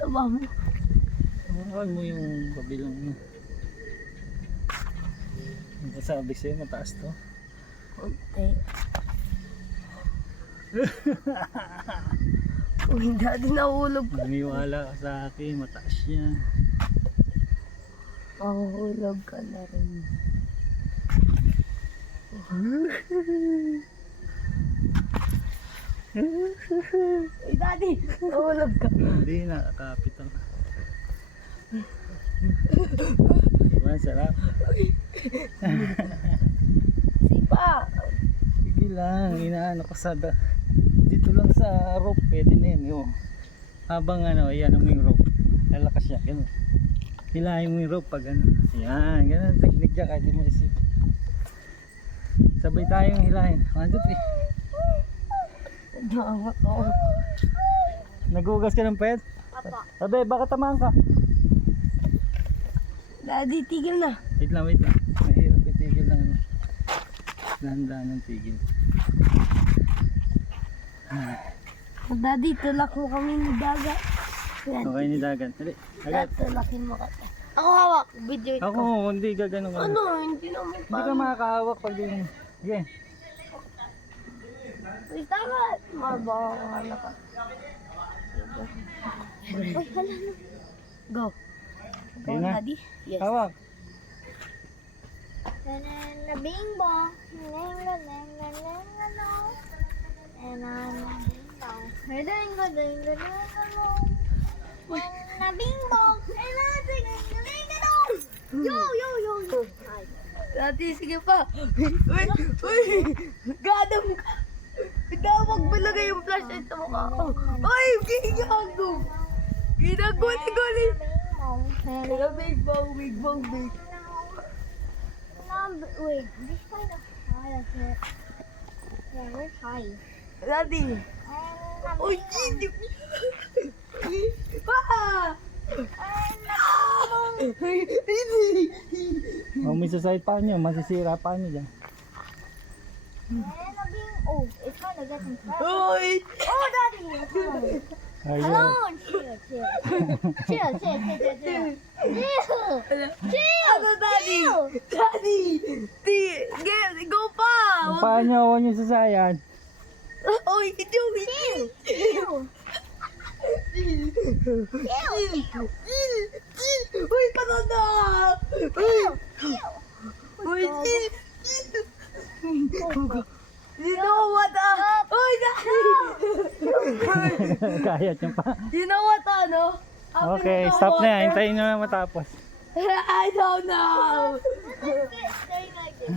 Taba mo. Huwag mo yung kabilang mo. Ang sabi sa'yo, mataas to. Konti. Uy, daddy, nahulog ka. Maniwala ka sa akin, mataas yan. Mahuhulog ka na rin. Uy, daddy, nahulog ka. Hindi, nakakapit ako. Diba, sarap? Sipa. Sige lang, inaano ko sa dito lang sa rope, pwede na yun. Yo. Habang ano, ayan mo yung rope. Lalakas siya, gano'n. Hilahin mo yung rope pag ano. Ayan, gano'n ang technique dyan, kahit di mo isip. Sabay tayong hilahin. 1, 2, 3. Nakakot ako. Nagugas ka ng pet? Apa. Sabi, baka tamaan ka. Daddy, tigil na. Wait lang, wait lang. Mahirap itigil lang. Dahan-dahan ng tigil. Daddy, tulak mo kami ni Daga. Yan. Okay ni Dagan. Dali, agad. Tulakin mo ka. Ako hawak. Video ito. Ako, hindi gaganon ka. Ano? Hindi naman Hindi ka makakahawak pag di. Sige. Uy, tama. Mabawala ka. Uy, hala na. Go. Go, Ayun na. Daddy. Yes. Hawak. Na bing bong, na bing bong, yo yo yo yo. Daddy, sige pa. Uy, uy. Gadam ka. Tawag mo lagay yung flashlight sa mukha ko. Uy, ginago. Ginaguli-guli. Big bang, big bang, big. Wait, this kind of high, I can't. Yeah, we're high. Daddy. Uy, hindi. Pa! Oh, may sasayad pa nyo. Masisira pa nyo dyan. Oh, it's kind of getting fast. Uy! Oh, Daddy! Ayun. Alone! Chill, chill. Chill, chill, chill, chill, chill. Chill! Ano, Daddy? Daddy! Go pa! Ang paa nyo, huwag nyo sasayad. Uy, hindi yung Chill! Chill! Uy, patanda! Uy! Uy, chill! You know what, Uy, Daddy! Kaya nyo pa. You know what, ano? Okay, stop na yan. Hintayin nyo na matapos. I don't know! Stay like this.